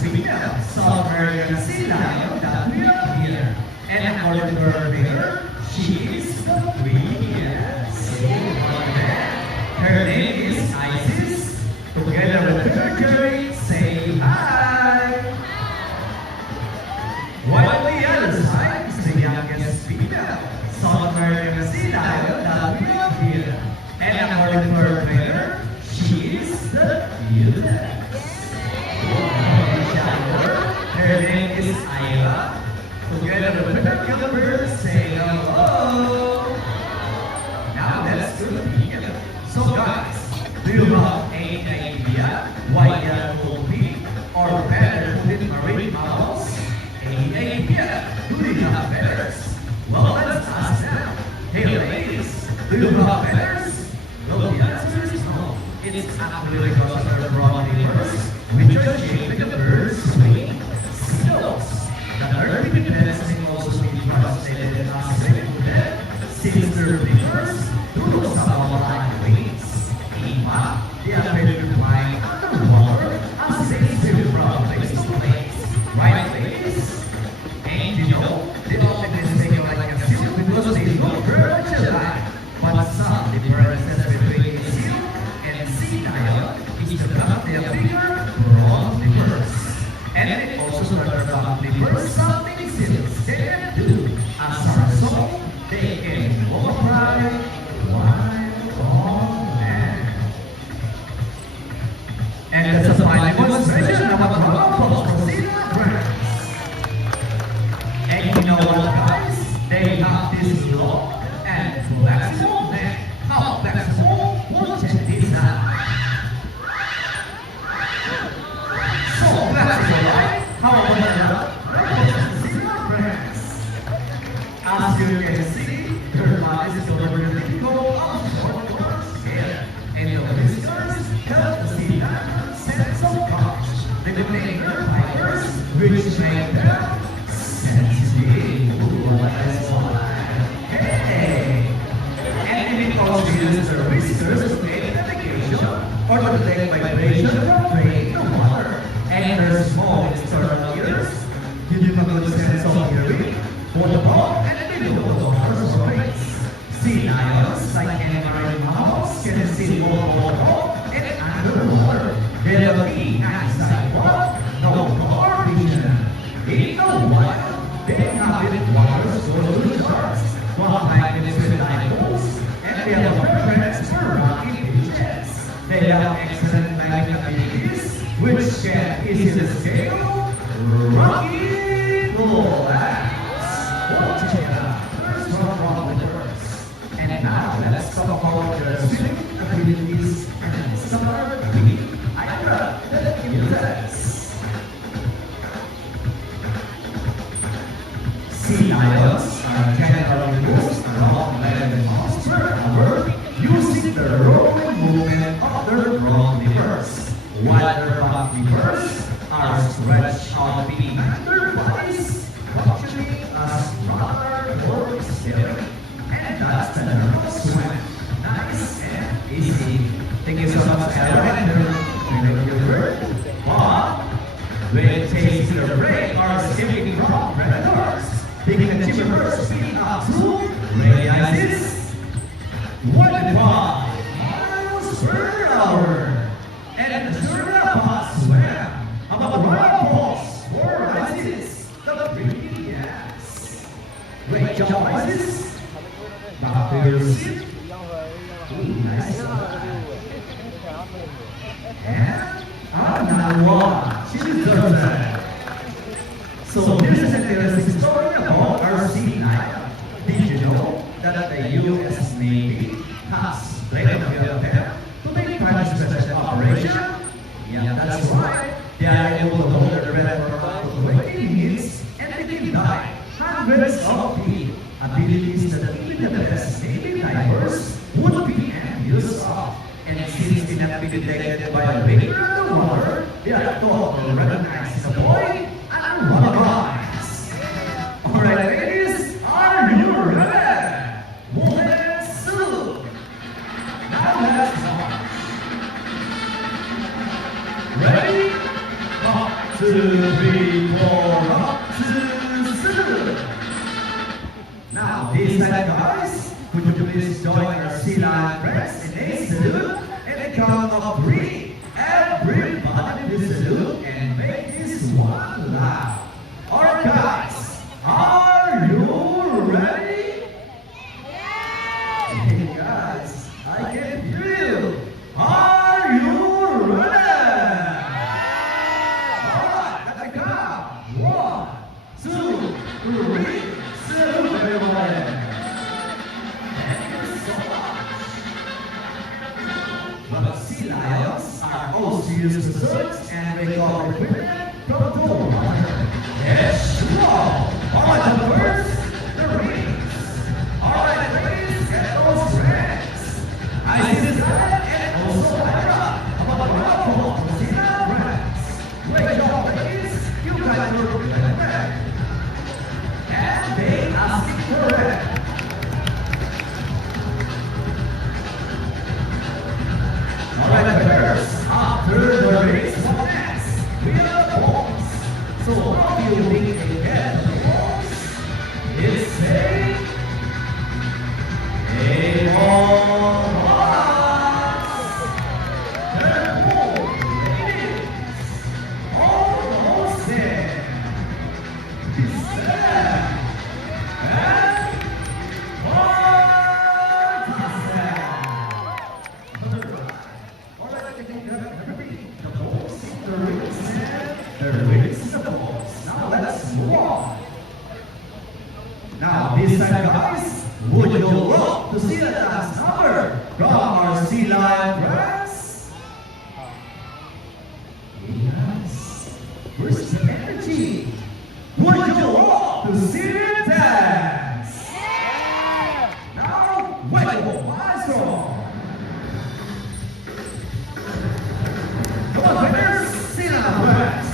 female, South American sea lion that we have here. And according to her name, she is the prettiest. Her name is Isis. Together with Mercury, say hi. While the other side is the youngest female, South American sea lion that we have here. And according to her trainer, she is the cutest. Her name is Ayla. Together with her killer say hello. Now let's do the picture. So guys, do you have any idea why that will be? Or better put it marine mammals? Any idea? Do you have feathers? Well, let's ask them. Hey ladies, do you have feathers? Well, the answer is no. It's actually because of their broad fibers, which are shaping the bird's wing. Skills. The early depends can also be translated as included, since their fibers do some wings. Ima, they are ready to fly underwater as they swim from place to place. Right, ladies? And you know, they often mistake like a seal because they look very much alike. But some differences between a seal and sea lion is the fact they are bigger, broad fibers. And it also started from fibers something seals can do. As a result, they can walk upright while on land. And that's a fine demonstration of a problem for sea lions. And you know what, guys? They have this long and flexible neck. How flexible? Watch this now. So flexible, right? How about that? As you can see, their bodies is deliberately go up short towards scale. And the whiskers help the sea lion sense of touch. They make their fibers, which make them sensitive. Ooh, that's why. Hey! And because we use their whiskers to make navigation or to detect vibration from rain or water. And their small external ears give you a good sense of hearing for the ball and the middle of the race. Sea lions, like any marine mammals, can see both overall and underwater. They have a keen eyesight, but no color vision. In the wild, they inhabit waters close to the sharks, while hiding with dipoles, and they have a preference for rocky beaches. They have excellent diving abilities, which can easily scale rocky flats. Watch it out. First from the birds. And now let's talk about their swimming abilities and summer breathing. Ira, let's give you this. Sea lions are generally moves around 11 miles per hour using the rolling movement of their broad fibers, while their back fibers are stretched out behind their bodies, functioning as rudder or steering. And that's the normal swim. Nice and easy. Thank you so much, Aaron. But when it takes the break or escaping from predators, they can achieve a speed up to radiuses 1.5 miles per hour. And the Surya swim about royal pulse for Isis, the prettiest. Great job, Isis. Dr. Sid. Nice. And Anna, she deserves that. So here's an interesting story about our sea lion. Did you know that the U.S. Navy has played a bit of them to make private special operation? Yeah, that's right. They are able to hold their breath for up to 20 minutes and they can dive hundreds of feet. Abilities that even the best Navy divers would be envious of. And since they cannot be detected by the vapor of the water, they are taught to recognize the boy and run rise. Alright, ladies, are you ready? Movement soon. Now let's march. Ready? March. 2, 3, 4, up to salute. Now, this time, guys, could you please join our sea lion press in a salute and a count of 3. Everybody will salute and make this one loud. Alright, guys, are you ready? Hey, guys, I can hear you. Are you ready? Alright, let me count. 1, 2, 3, salute everybody. Thank you so much. But sea lions are also used to search and recover equipment from the water. Yes, sure. Alright, the birds, the rings. Alright, ladies, get those rings. I see this guy and also Ira. About the rock for sea lion rings. Great job, ladies. You guys were good at that. And they asked for it. Alright, first, after the race of next, we have the balls. So how do you think they get the balls? It's a ball box. Therefore, ladies, almost there. Set. And now let's move on. Now this time, guys, would you love to see the last number from our sea lion press? Yes. Where's the energy? Would you love to see it dance? Yeah. Now, wait for my song. Come on, players, sea lion press.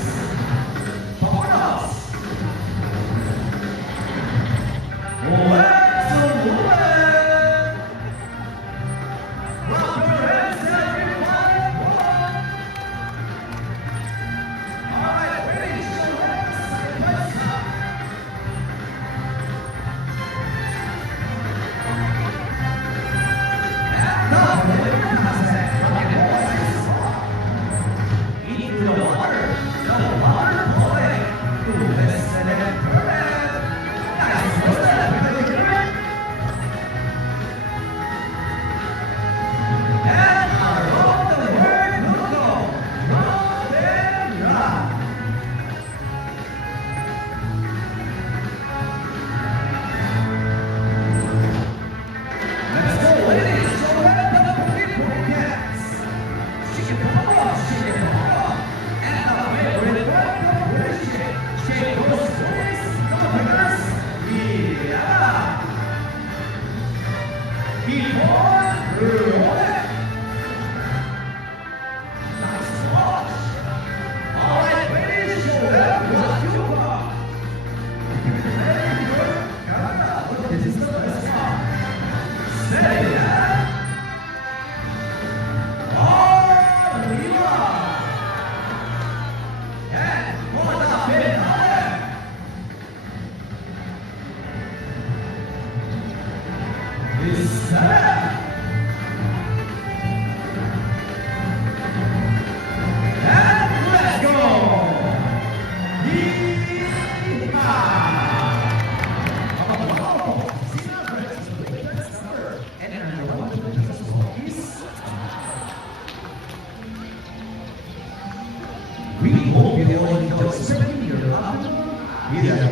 We hope you all enjoy spending your afternoon with our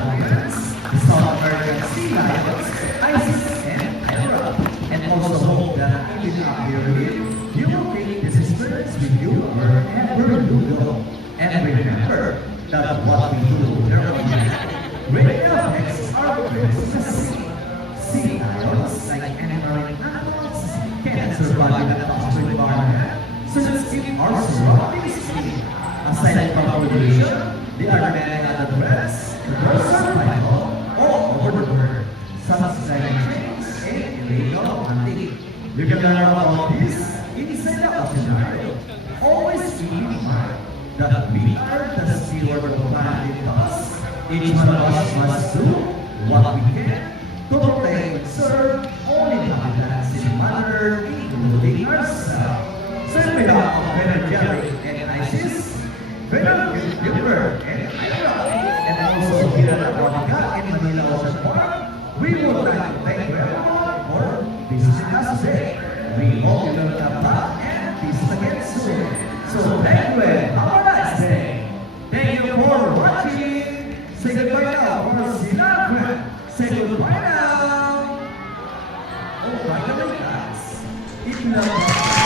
audience, the South American sea lions, Isis and Edra, and also hope that even after your leave, you will take this experience with you wherever you go. And remember that what we do here on radio affects our Christmas. Sea lions, like any marine animals, can survive in a hostile environment. So let's keep our surroundings clean. Aside from pollution, they are many other threats to their survival all over the world, such as climate change and illegal hunting. We can learn about this inside the scenario. Always keep in mind that we are the steward provided us. Each one of us must do what we can to protect and serve only the habitats in manner, including ourselves. So on behalf of Venom Jelly and ISIS, Venom Juniper and Ira, and also here at Aquatica in Manila Ocean Park, we would like to thank you everyone for visiting us today. We hope you will come back and visit again soon. So thank you and have a nice day. Thank you for watching. Say goodbye now for Sinagre. Say goodbye now. Oh, by the way, guys, if you love